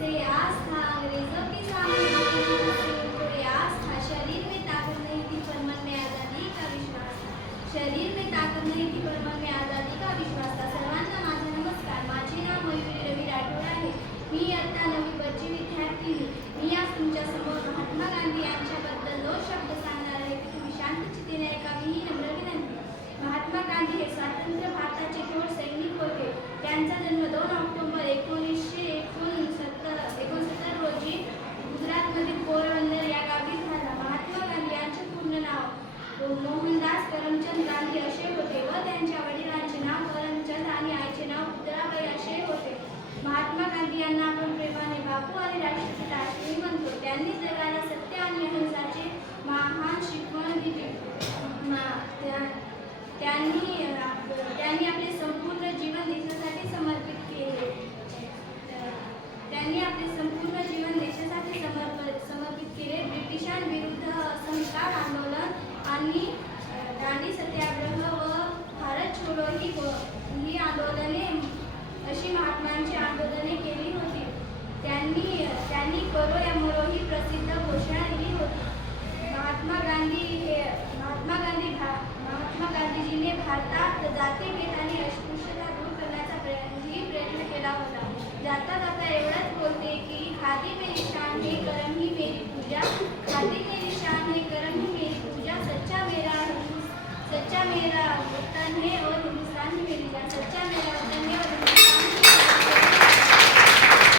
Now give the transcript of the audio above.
से आस्था, अंग्रेजों के सामने झुकी थी कोई आस्था, शरीर में ताकत नहीं थी पर मन में आजादी का विश्वास था, शरीर में ताकत नहीं थी पर मन में आजादी का विश्वास था. सर्वांना माझा नमस्कार. माझे नाव मयुरी रवी राठोड आहे. मी इयत्ता 9वी ची विद्यार्थिनी. मी आज तुमच्या समोर महात्मा गांधी यांच्याबद्दल 2 शब्द सांगणार आहे. तुम्ही शांत चित्तेने ऐकावी ही नम्र विनंती. महात्मा गांधी हे स्वातंत्र्य भारताचे थोर सैनिक होते. त्यांचा जन्म 2 ऑक्टोबर 1969 रोजी गुजरातमधील पोरबंदर या गावी झाला. महात्मा गांधी यांचे पूर्ण नाव मोहनदास करमचंद गांधी असे होते व त्यांच्या वडिलांचे नाव करमचंद आणि आईचे नाव पुतळाबाई असे होते. महात्मा गांधी यांना आपण प्रेमाने बापू आणि राष्ट्रपिता असेही म्हणतो. त्यांनी जगाला सत्य आणि अहिंसाचे महान शिकवण दिली. त्यांनी आपले संपूर्ण जीवन देशासाठी समर्पित केले. ब्रिटिशांविरुद्ध असहकार आंदोलन आणि दांडी सत्याग्रह व भारत छोडो ही आंदोलने अशी महात्मांची आंदोलने केली होती. त्यांनी करो या मरो ही प्रसिद्ध घोषणा दिली होती. महात्मा गांधीजीने भारतात जातीभेद